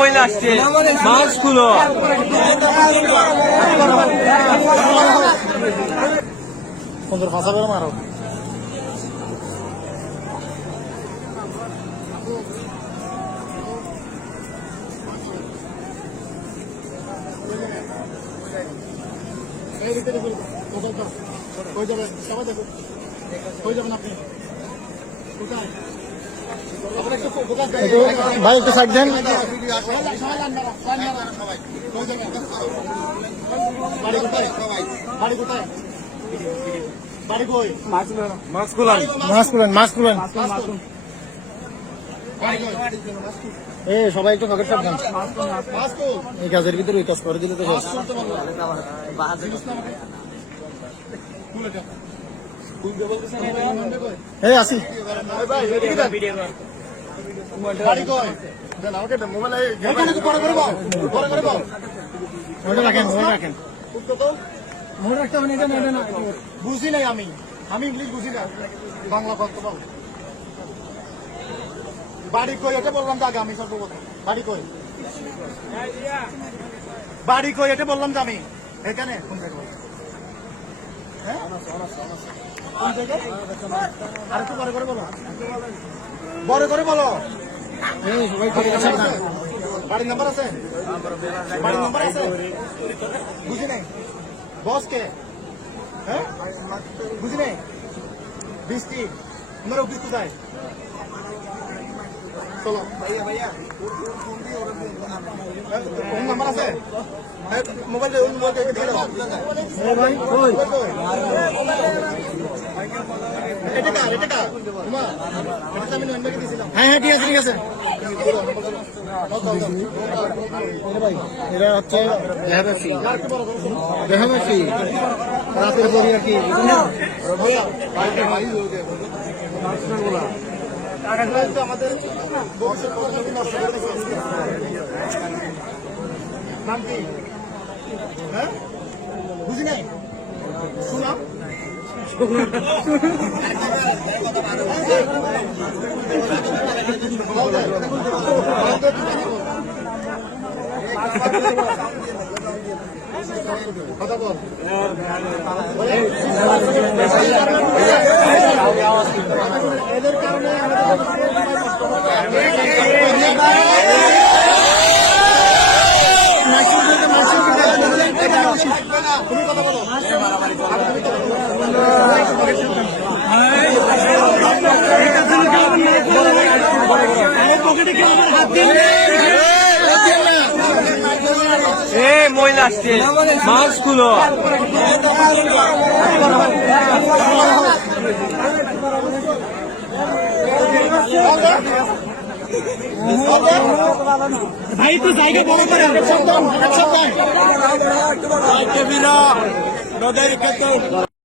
মহিলা আসছে মাস্ক খুলো। ফাঁসা করে মারো। ভাই একটু সাইড দেন। সবাই একটু পকেট সাবধান। এই কাজের ভিতরে এই কাজ করে দিলে তো আসি বুঝি নাই আমি ইংলিশ বুঝি না, বাংলা বলতে পারবো। বাড়ি কই এটা বললাম তো আগে আমি সর্বপ্রথম। বাড়ি কই এটা বললাম তো আমি। এখানে কোন জায়গায়? হ্যাঁ কোন জায়গায়? আর একটু বড় করে বলো, বড় করে বলো। বাড়ির নাম্বার আছে? বাড়ির নাম্বার আছে? বুঝি নাই। বস কে? হ্যাঁ বুঝি নাই। বৃষ্টি তোমার অফিস কোথায়? চলো নাম্বার আছে? মোবাইল হ্যাঁ হ্যাঁ ঠিক আছে ঠিক আছে। এরা হচ্ছে দেহাবাসী রাতের পরে আর কি আমাদের নাম কি? হ্যাঁ বুঝি নাই। শুনা কথা বল। এদের কারণে তুমি কথা বলো। মহিলা আসছে মাস্ক খুলো। ভাই তো জায়গা বড় করে